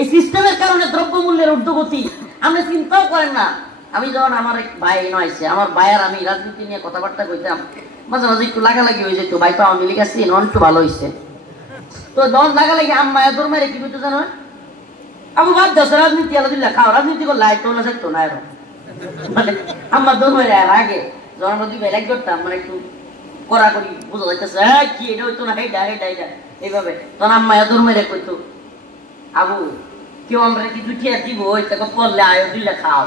এই সিস্টেমের কারণে দ্রব্যমূল্যের ঊর্ধ্বগতি আপনি চিন্তাও করেন না। আমি যখন আমার এক ভাই নয়ছে, আমার ভাইয়ের আমি রাজনীতি নিয়ে কথাবার্তা কইতাম, মাঝে মাঝে একটু লাগালাগি হয়ে যেত, ভাই তো আওয়ামী লীগ আসছে নন একটু ভালো হয়েছে, তো যখন লাগালাগি আম্মা তোর মেরে কি করতে জানো, আবু বাদ দাস রাজনীতি আলাদা খাও, রাজনীতি করলে আয় তোলা যেত না এরকম, মানে আমার দোর মেরে আগে যখন আমরা দুই ভাই এক করতাম, মানে একটু কড়াকড়ি বোঝা যাইতেছে, হ্যাঁ কি এটা হইতো না, হেইটা হেইটা হেইটা এইভাবে, তখন আম্মা দোর মেরে কইতো, আবু কেউ আমরা কি দুটিয়া দিব, ওই তাকে পড়লে আয় দিলে খাও।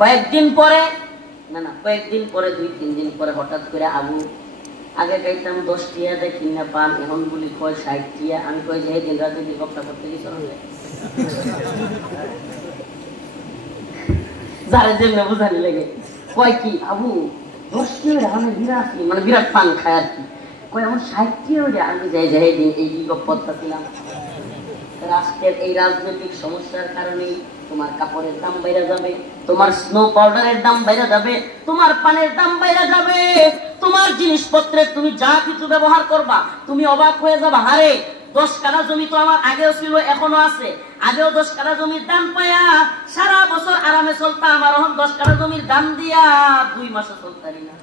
কয়েকদিন পরে না কয়েকদিন পরে 2-3 দিন পরে হঠাৎ করে আবু আগে খাইতাম 10 টিয়া দেয় কিনা পান, এখন বলি কয় 60 টিয়া। আমি কই যে দিন রাজনীতি বক্তা করতে গেছি যারা যেমন বোঝানি লাগে, কয় কি আবু 10 টিয়া আমি বিরাট মানে বিরাট পান খায় আর কি, কয় আমার 60 টিয়া হয়ে আমি যাই যে দিন এই গপ্পটা ছিলাম। রাষ্ট্রের এই রাজনৈতিক সমস্যার কারণে তোমার কাপড়ের দাম বাইরে যাবে, তোমার স্নো পাউডারের দাম বাইরে যাবে, তোমার পানের দাম বাইরে যাবে, তোমার জিনিসপত্রের তুমি যা কিছু ব্যবহার করবা তুমি অবাক হয়ে যাবা, হারে 10 কাঠা জমি তো আমার আগেও ছিল এখনো আছে, আগেও 10 কাঠা জমির দাম পায়া সারা বছর আরামে চলতাম, আমার এখন 10 কাঠা জমির দাম দিয়া 2 মাসে চলতারি না।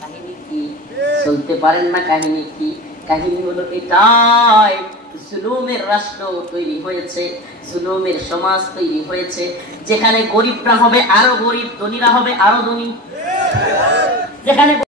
কাহিনী কি? চলতে পারেন না। কাহিনী কি? কাহিনী হলো এটাই, জুলুমের রাষ্ট্র তৈরি হয়েছে, জুলুমের সমাজ তৈরি হয়েছে, যেখানে গরিবরা হবে আরো গরিব, ধনীরা হবে আরো ধনী, যেখানে